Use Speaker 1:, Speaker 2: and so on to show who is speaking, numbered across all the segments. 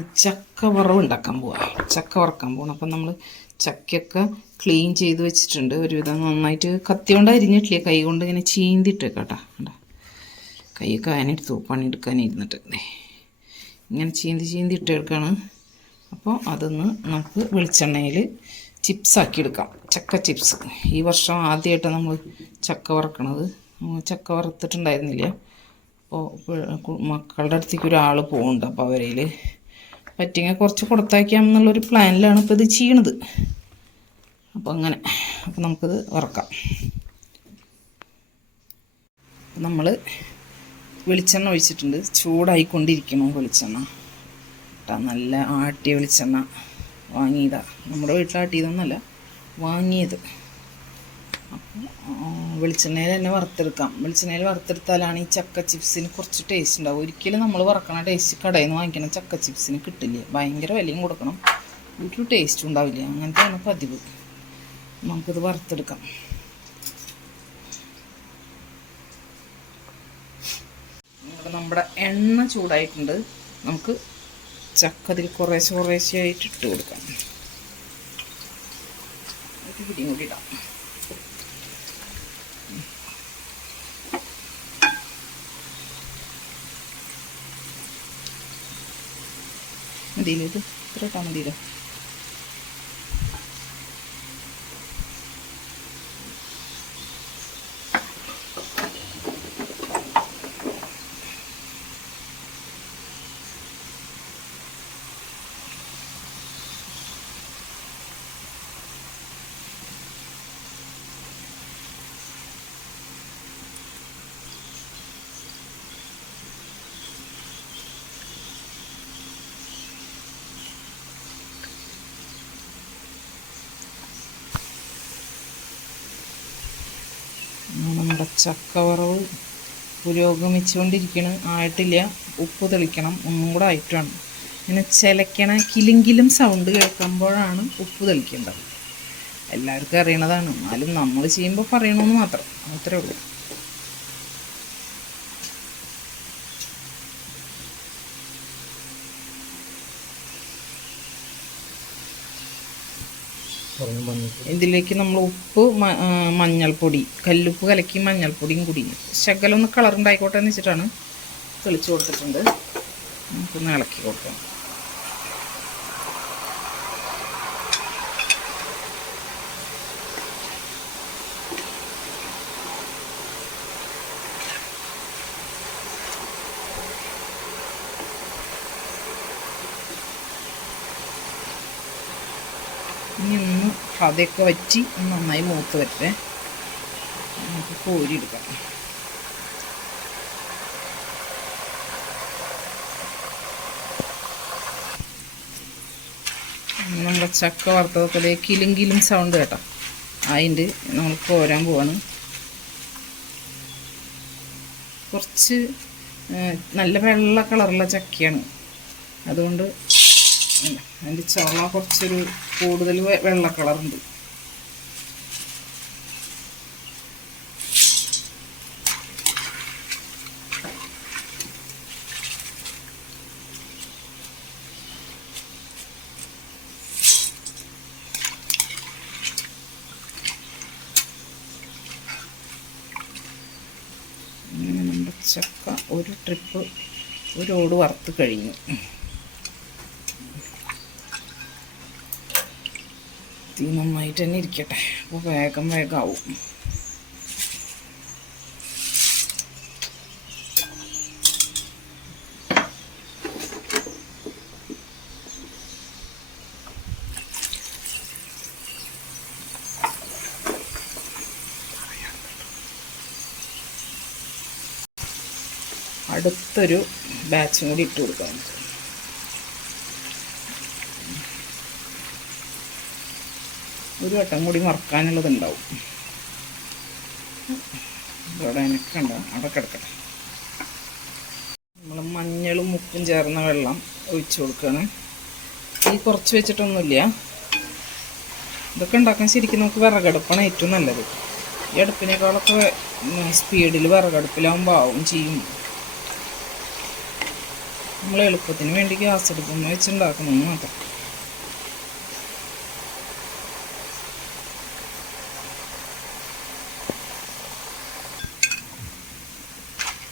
Speaker 1: ഇന്ന് ചക്ക വറവ് ഉണ്ടാക്കാൻ പോവാ. ചക്ക വറക്കാൻ പോകണം അപ്പം നമ്മൾ ചക്കയൊക്കെ ക്ലീൻ ചെയ്ത് വെച്ചിട്ടുണ്ട്. ഒരുവിധം നന്നായിട്ട് കത്തി കൊണ്ട് അരിഞ്ഞിട്ടില്ല? കൈ കൊണ്ട് ഇങ്ങനെ ചീന്തിട്ട് കേട്ടോ. കൈയൊക്കെ അതിനെടുത്തു ദേ. ഇങ്ങനെ ചീന്തി ചീന്തി ഇട്ടെടുക്കാണ് അപ്പോൾ അതൊന്ന് നമുക്ക് വെളിച്ചെണ്ണയിൽ ചിപ്സ് ആക്കി എടുക്കാം. ചക്ക ചിപ്സ് ഈ വർഷം ആദ്യമായിട്ട് നമ്മൾ ചക്ക വറക്കണത്. ചക്ക വറുത്തിട്ടുണ്ടായിരുന്നില്ല. അപ്പോൾ മക്കളുടെ അടുത്തേക്ക് ഒരാൾ പോകുന്നുണ്ട്. അപ്പോൾ അവരയിൽ പറ്റിങ്ങ കുറച്ച് കൊടുത്തയക്കാം എന്നുള്ളൊരു പ്ലാനിലാണ് ഇപ്പോൾ ഇത് ചെയ്യണത്. അപ്പോൾ അങ്ങനെ അപ്പോൾ നമുക്കിത് വറക്കാം. നമ്മൾ വെളിച്ചെണ്ണ ഒഴിച്ചിട്ടുണ്ട്. ചൂടായിക്കൊണ്ടിരിക്കണം വെളിച്ചെണ്ണ. കേട്ടോ നല്ല ആട്ടിയ വെളിച്ചെണ്ണ വാങ്ങിയതാണ് നമ്മുടെ വീട്ടിലാട്ടിയതൊന്നുമല്ല വാങ്ങിയത്. വെളിച്ചെണ്ണയിൽ തന്നെ വറുത്തെടുക്കാം. വെളിച്ചെണ്ണയിൽ വറുത്തെടുത്താലാണ് ഈ ചക്ക ചിപ്സിന് കുറച്ച് ടേസ്റ്റ് ഉണ്ടാവും ഒരിക്കലും നമ്മൾ വറക്കണ ടേസ്റ്റ് കടയിൽ നിന്ന് വാങ്ങിക്കണ ചക്ക ചിപ്സിന് കിട്ടില്ല. ഭയങ്കര വിലയും കൊടുക്കണം. ഒരു ടേസ്റ്റും ഉണ്ടാവില്ല. അങ്ങനത്തെയാണ് പതിവ്. നമുക്കിത് വറുത്തെടുക്കാം. നമ്മുടെ എണ്ണ ചൂടായിട്ടുണ്ട്. നമുക്ക് ചക്ക അതിൽ കുറേശ്ശെ കുറേശ്ശെ ആയിട്ട് ഇട്ട് കൊടുക്കാം. പിടിയും കൂടി ഇടാം. മതിയില്ലേ ഇത് ഇത്ര ഇട്ടാൽ മതിയല്ലോ നമ്മുടെ ചക്കവറവ് പുരോഗമിച്ചുകൊണ്ടിരിക്കണം. ആയിട്ടില്ല. ഉപ്പ് തെളിക്കണം. ഒന്നും കൂടെ ആയിട്ടാണ്. ഇങ്ങനെ ചിലക്കണ കിലുങ്കിലും സൗണ്ട് കേൾക്കുമ്പോഴാണ് ഉപ്പ് തെളിക്കേണ്ടത്. എല്ലാവർക്കും അറിയണതാണ്. എന്നാലും നമ്മൾ ചെയ്യുമ്പോൾ പറയണമെന്ന് മാത്രം. അത്രേ ഉള്ളൂ. ഇതിലേക്ക് നമ്മൾ ഉപ്പ് മഞ്ഞൾപ്പൊടി കല്ലുപ്പ് കലക്കി മഞ്ഞൾപ്പൊടിയും കൂടി ശകലം ഒന്ന് കളർ ഉണ്ടായിക്കോട്ടെ എന്ന് വെച്ചിട്ടാണ് തെളിച്ച് കൊടുത്തിട്ടുണ്ട്. നമുക്കൊന്ന് ഇളക്കി കൊടുക്കാം. ഇനി ഒന്ന് അതൊക്കെ ഒന്ന് നന്നായി മൂത്ത് വരട്ടെ. നമുക്ക് കോരിയെടുക്കാം നമ്മുടെ ചക്ക വറുത്തതൊക്കെ ദേ കിലുങ്കിലും സൗണ്ട് കേട്ടോ. അതിന്റെ നമ്മൾ കോരാൻ പോവാണ്. കുറച്ച് നല്ല വെള്ള കളറുള്ള ചക്കയാണ്. അതുകൊണ്ട് അതിന്റെ ചുള കുറച്ചൊരു കൂടുതൽ വെള്ള കളറുണ്ട്. ചക്ക ഒരു ട്രിപ്പ് ഒരു ഓട് വറുത്ത് കഴിഞ്ഞു. തീ നന്നായിട്ട് തന്നെ ഇരിക്കട്ടെ. അപ്പോൾ വേഗം വേഗമാവും അടുത്തൊരു ബാച്ചും കൂടി ഇട്ട് കൊടുക്കാം ഒരു വട്ടം കൂടി മറക്കാനുള്ളതുണ്ടാവും. ഇവിടെ എനിക്ക് അവിടെ കിടക്കട്ടെ. നമ്മൾ മഞ്ഞളും ഉപ്പും ചേർന്ന വെള്ളം ഒഴിച്ചു കൊടുക്കുകയാണ് ഈ കുറച്ച് വെച്ചിട്ടൊന്നുമില്ല. ഇതൊക്കെ ഉണ്ടാക്കാൻ ശരിക്കും നമുക്ക് വിറകടുപ്പാണ് ഏറ്റവും നല്ലത്. ഈ അടുപ്പിനേക്കാളൊക്കെ സ്പീഡിൽ വിറകടുപ്പിലാവുമ്പോൾ ആവും ചെയ്യും. നമ്മൾ എളുപ്പത്തിന് വേണ്ടി ഗ്യാസ് എടുക്കുമ്പോൾ വെച്ചുണ്ടാക്കുന്നു മാത്രം.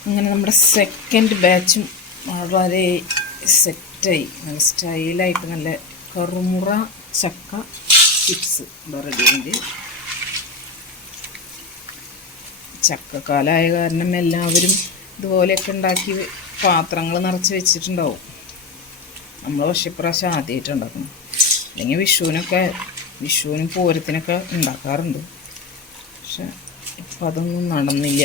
Speaker 1: അങ്ങനെ നമ്മുടെ സെക്കൻഡ് ബാച്ചും വളരെ സെറ്റായി നല്ല സ്റ്റൈലായിട്ട് നല്ല കറുമുറ ചക്ക ചിപ്സ് റെഡിയുണ്ട്. ചക്കക്കാലമായ കാരണം എല്ലാവരും ഇതുപോലെയൊക്കെ ഉണ്ടാക്കി പാത്രങ്ങൾ നിറച്ച് വെച്ചിട്ടുണ്ടാവും. നമ്മൾ പക്ഷേ ഇപ്രാവശ്യം ആദ്യമായിട്ട് അല്ലെങ്കിൽ വിഷുവിനൊക്കെ വിഷുവിനും പൂരത്തിനൊക്കെ ഉണ്ടാക്കാറുണ്ട്. പക്ഷെ ഇപ്പം അതൊന്നും നടന്നില്ല.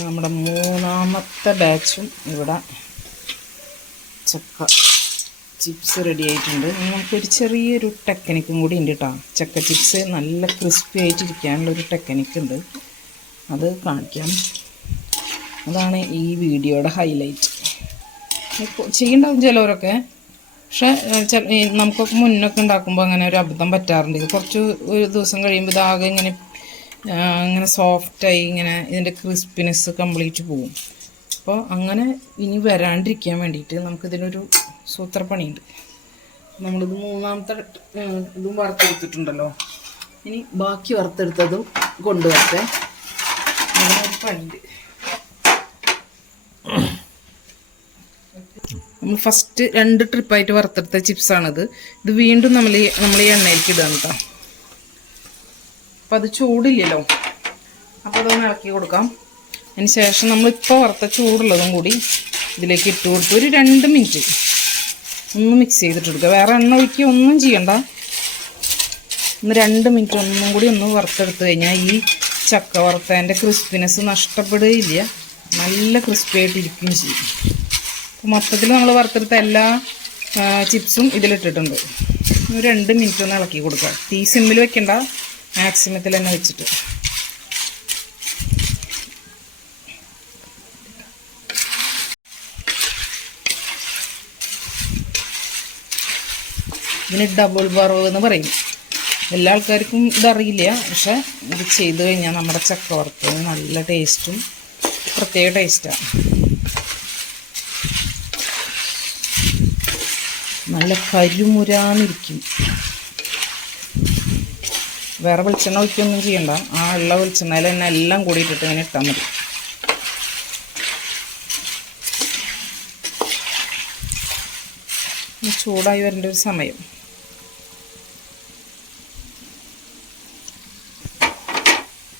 Speaker 1: നമ്മുടെ മൂന്നാമത്തെ ബാച്ചും ഇവിടെ ചക്ക ചിപ്സ് റെഡി ആയിട്ടുണ്ട്. നമുക്കൊരു ചെറിയൊരു ടെക്നിക്കും കൂടി ഉണ്ട് കേട്ടോ ചക്ക ചിപ്സ് നല്ല ക്രിസ്പി ആയിട്ടിരിക്കാനുള്ളൊരു ടെക്നിക്ക് ഉണ്ട്. അത് കാണിക്കാം. അതാണ് ഈ വീഡിയോയുടെ ഹൈലൈറ്റ് ചെയ്യണ്ടാവും ചിലവരൊക്കെ. പക്ഷെ നമുക്ക് മുന്നൊക്കെ ഉണ്ടാക്കുമ്പോൾ അങ്ങനെ ഒരു അബദ്ധം പറ്റാറുണ്ട്. കുറച്ച് ഒരു ദിവസം കഴിയുമ്പോൾ ഇതാകെ ഇങ്ങനെ ഇങ്ങനെ സോഫ്റ്റായി ഇങ്ങനെ ഇതിന്റെ ക്രിസ്പിനെസ് കംപ്ലീറ്റ് പോവും. അപ്പോൾ അങ്ങനെ ഇനി വരാണ്ടിരിക്കാൻ വേണ്ടിയിട്ട് നമുക്കിതിനൊരു സൂത്രപ്പണിയുണ്ട്. നമ്മളിത് മൂന്നാമത്തെ ഇതും വറുത്തെടുത്തിട്ടുണ്ടല്ലോ. ഇനി ബാക്കി വറുത്തെടുത്തതും കൊണ്ടുവരട്ടെ. അങ്ങനെ ഒരു പണിയുണ്ട്. നമ്മൾ ഫസ്റ്റ് രണ്ട് ട്രിപ്പായിട്ട് വറുത്തെടുത്ത ചിപ്സാണിത് ഇത് വീണ്ടും നമ്മൾ നമ്മൾ ഈ എണ്ണയിലേക്ക് ഇടുകയാണ് കേട്ടോ അപ്പം അത് ചൂടില്ലല്ലോ. അപ്പോൾ അതൊന്ന് ഇളക്കി കൊടുക്കാം. അതിന് ശേഷം നമ്മളിപ്പോൾ വറുത്ത ചൂടുള്ളതും കൂടി ഇതിലേക്ക് ഇട്ട് കൊടുത്ത് ഒരു രണ്ട് മിനിറ്റ് ഒന്ന് മിക്സ് ചെയ്തിട്ട് എടുക്കുക വേറെ എണ്ണ ഒഴിക്കുക ഒന്നും ചെയ്യണ്ട. ഒന്ന് രണ്ട് മിനിറ്റ് ഒന്നും കൂടി ഒന്ന് വറുത്തെടുത്ത് കഴിഞ്ഞാൽ ഈ ചക്ക വറുത്തതിന്റെ ക്രിസ്പിനെസ് നഷ്ടപ്പെടുകയില്ല. നല്ല ക്രിസ്പി ആയിട്ടിരിക്കുകയും ചെയ്യും. മൊത്തത്തിൽ നമ്മൾ വറുത്തെടുത്ത എല്ലാ ചിപ്സും ഇതിലിട്ടിട്ടുണ്ട്. രണ്ട് മിനിറ്റ് ഒന്ന് ഇളക്കി കൊടുക്കുക തീ സിമ്മിൽ വെക്കണ്ട. മാക്സിമത്തിൽ തന്നെ വെച്ചിട്ട്. ഇതിന് ഡബിൾ വറവ് എന്ന് പറയും. എല്ലാ ആൾക്കാർക്കും ഇതറിയില്ല. പക്ഷെ ഇത് ചെയ്ത് കഴിഞ്ഞാൽ നമ്മുടെ ചക്ക വറുത്തത് നല്ല ടേസ്റ്റും പ്രത്യേക ടേസ്റ്റാണ് നല്ല കരിമുരാന്നിരിക്കും. വേറെ വെളിച്ചെണ്ണ ഒഴിക്കൊന്നും ചെയ്യണ്ട. ആ ഉള്ള വെളിച്ചെണ്ണയിൽ തന്നെ എല്ലാം കൂടിയിട്ടിട്ട് ഇങ്ങനെ ഇട്ടാൽ മതി. ചൂടായി വരേണ്ട ഒരു സമയം.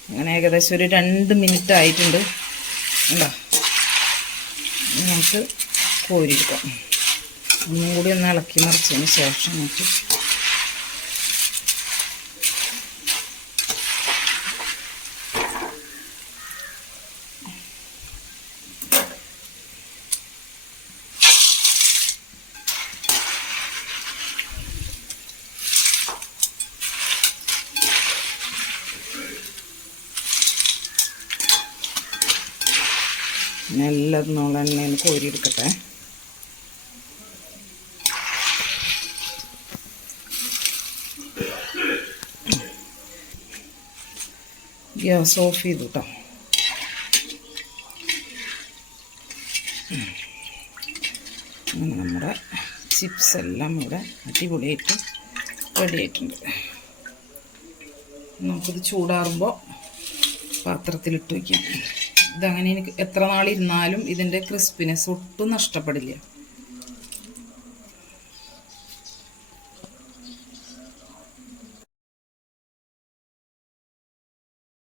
Speaker 1: അങ്ങനെ ഏകദേശം ഒരു രണ്ട് മിനിറ്റ് ആയിട്ടുണ്ട്. എന്താ നമുക്ക് കോരിയെടുക്കാം. ഒന്നും കൂടി ഒന്ന് ഇളക്കി മറിച്ചതിന് ശേഷം നമുക്ക് നല്ല നോള എണ്ണയിൽ കോരിയെടുക്കട്ടെ. ഗ്യാസ് ഓഫ് ചെയ്തു കേട്ടോ നമ്മുടെ ചിപ്സ് എല്ലാം ഇവിടെ അടിപൊളിയായിട്ട് റെഡി ആയിട്ടുണ്ട് നമുക്കിത് ചൂടാറുമ്പോൾ പാത്രത്തിലിട്ട് വയ്ക്കാം ഇതങ്ങനെ എനിക്ക് എത്ര നാളിരുന്നാലും ഇതിന്റെ ക്രിസ്പിനെസ് ഒട്ടും നഷ്ടപ്പെടില്ല.